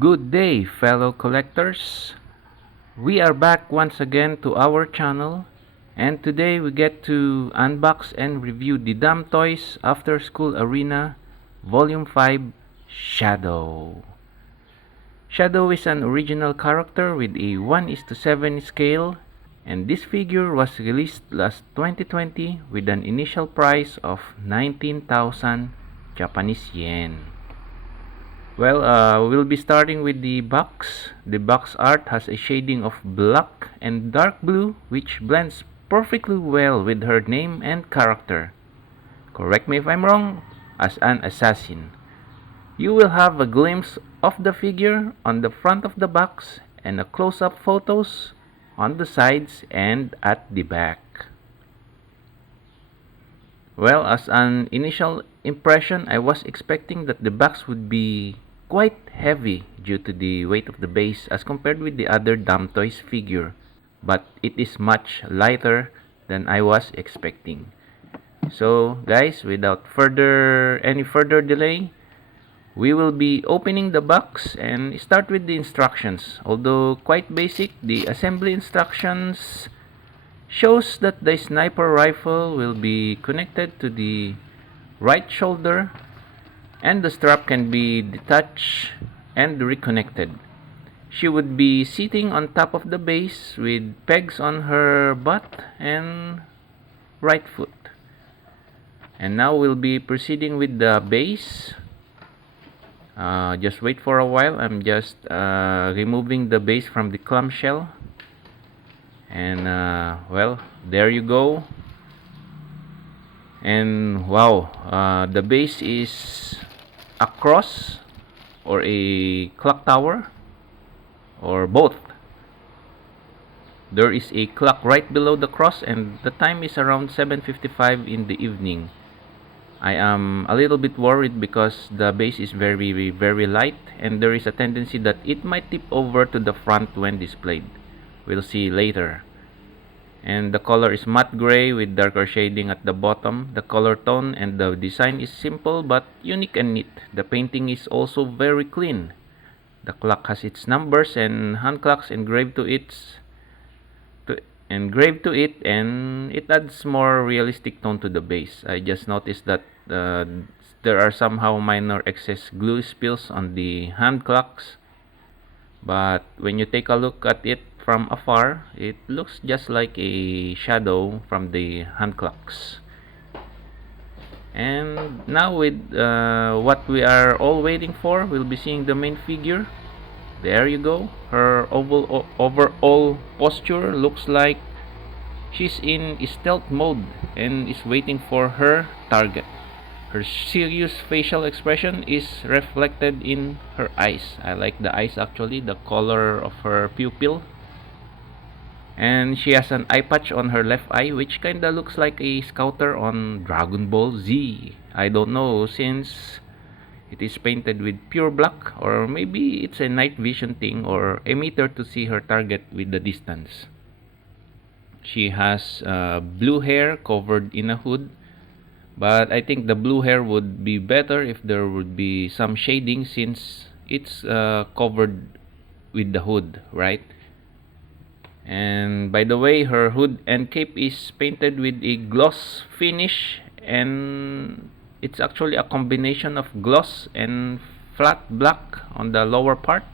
Good day, fellow collectors. We are back once again to our channel, and today we get to unbox and review the Damtoys After School Arena Volume 5 Shadow. Shadow is an original character with a 1:7 scale, and this figure was released last 2020 with an initial price of 19,000 Japanese yen. Well, we'll be starting with the box. The box art has a shading of black and dark blue, which blends perfectly well with her name and character. Correct me if I'm wrong, as an assassin. You will have a glimpse of the figure on the front of the box and a close-up photos on the sides and at the back. Well, as an initial impression, I was expecting that the box would be quite heavy due to the weight of the base as compared with the other Damtoys figure, but it is much lighter than I was expecting. So guys, without any further delay, we will be opening the box and start with the instructions. Although quite basic, the assembly instructions shows that the sniper rifle will be connected to the right shoulder and the strap can be detached and reconnected. She would be sitting on top of the base with pegs on her butt and right foot. And now we'll be proceeding with the base. Just wait for a while. I'm just removing the base from the clamshell. And well, there you go. And wow, the base is a cross or a clock tower or both. There is a clock right below the cross and the time is around 7:55 in the evening. I am a little bit worried because the base is very light and there is a tendency that it might tip over to the front when displayed. We'll see later. And the color is matte gray with darker shading at the bottom. The color tone and the design is simple but unique and neat. The painting is also very clean. The clock has its numbers and hand clocks engraved to it, and it adds more realistic tone to the base. I just noticed that there are somehow minor excess glue spills on the hand clocks, but when you take a look at it from afar, it looks just like a shadow from the hand clocks. And now with what we are all waiting for, we'll be seeing the main figure. There you go. Her overall posture looks like she's in stealth mode and is waiting for her target. Her serious facial expression is reflected in her eyes. I like the eyes actually, the color of her pupil. And she has an eye patch on her left eye, which kinda looks like a scouter on Dragon Ball Z. I don't know, since it is painted with pure black, or maybe it's a night vision thing or a meter to see her target with the distance. She has blue hair covered in a hood, but I think the blue hair would be better if there would be some shading since it's covered with the hood, right? And by the way, her hood and cape is painted with a gloss finish, and it's actually a combination of gloss and flat black on the lower part.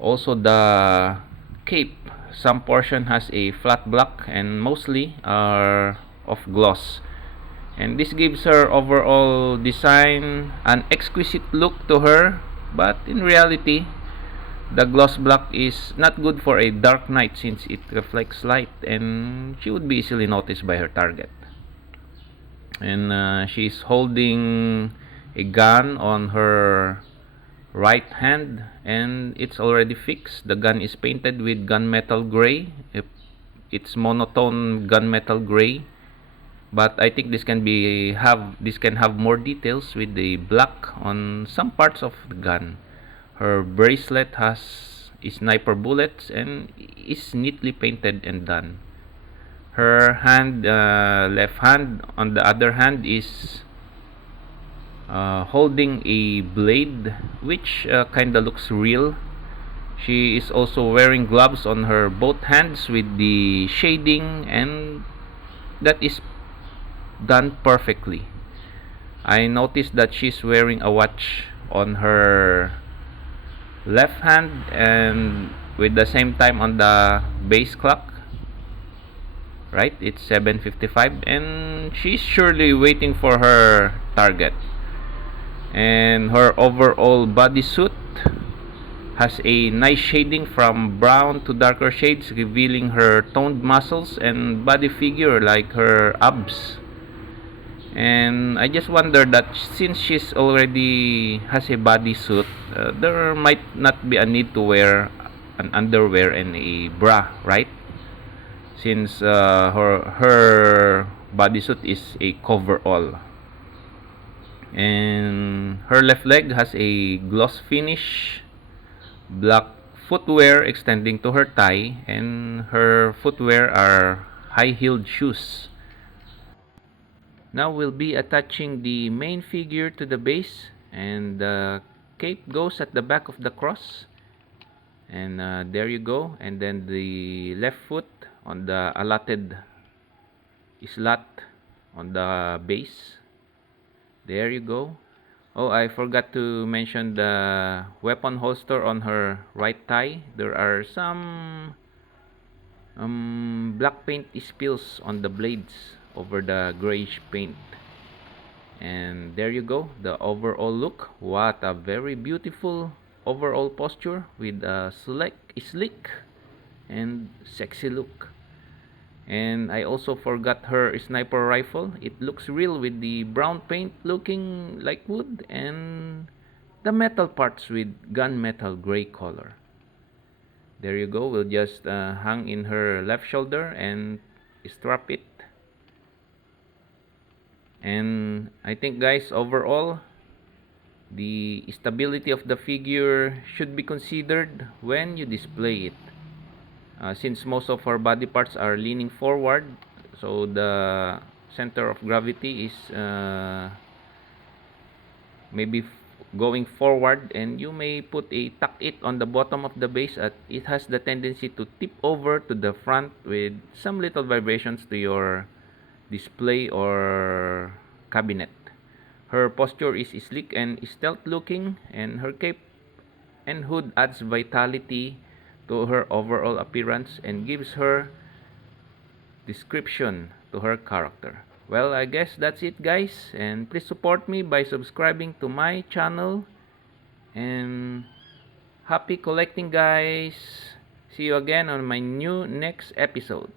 Also the cape, some portion has a flat black and mostly are of gloss. And this gives her overall design an exquisite look to her, but in reality the gloss black is not good for a dark night since it reflects light and she would be easily noticed by her target. And she's holding a gun on her right hand and it's already fixed. The gun is painted with gunmetal gray. It's monotone gunmetal gray, but I think this can have more details with the black on some parts of the gun. Her bracelet has sniper bullets and is neatly painted and done. Her hand, left hand, on the other hand, is holding a blade, which kinda looks real. She is also wearing gloves on her both hands with the shading, and that is done perfectly. I noticed that she's wearing a watch on her left hand and with the same time on the base clock. Right? It's 7:55 and she's surely waiting for her target. And her overall bodysuit has a nice shading from brown to darker shades, revealing her toned muscles and body figure like her abs. And I just wonder that since she's already has a bodysuit, there might not be a need to wear an underwear and a bra, right? Since her bodysuit is a coverall. And her left leg has a gloss finish, black footwear extending to her thigh, and her footwear are high-heeled shoes. Now we'll be attaching the main figure to the base, and the cape goes at the back of the cross. And there you go. And then the left foot on the allotted slot on the base. There you go. Oh, I forgot to mention the weapon holster on her right thigh. There are some black paint spills on the blades over the grayish paint. And there you go, the overall look. What a very beautiful overall posture with a sleek and sexy look. And I also forgot her sniper rifle. It looks real with the brown paint looking like wood and the metal parts with gunmetal gray color. There you go. We'll just hang in her left shoulder and strap it. And I think, guys, overall the stability of the figure should be considered when you display it. Since most of our body parts are leaning forward, so the center of gravity is maybe going forward, and you may put a tuck it on the bottom of the base. It has the tendency to tip over to the front with some little vibrations to your display or cabinet. Her posture is sleek and stealth looking, and her cape and hood adds vitality to her overall appearance and gives her description to her character. Well, I guess that's it, guys, and please support me by subscribing to my channel, and happy collecting, guys. See you again on my new next episode.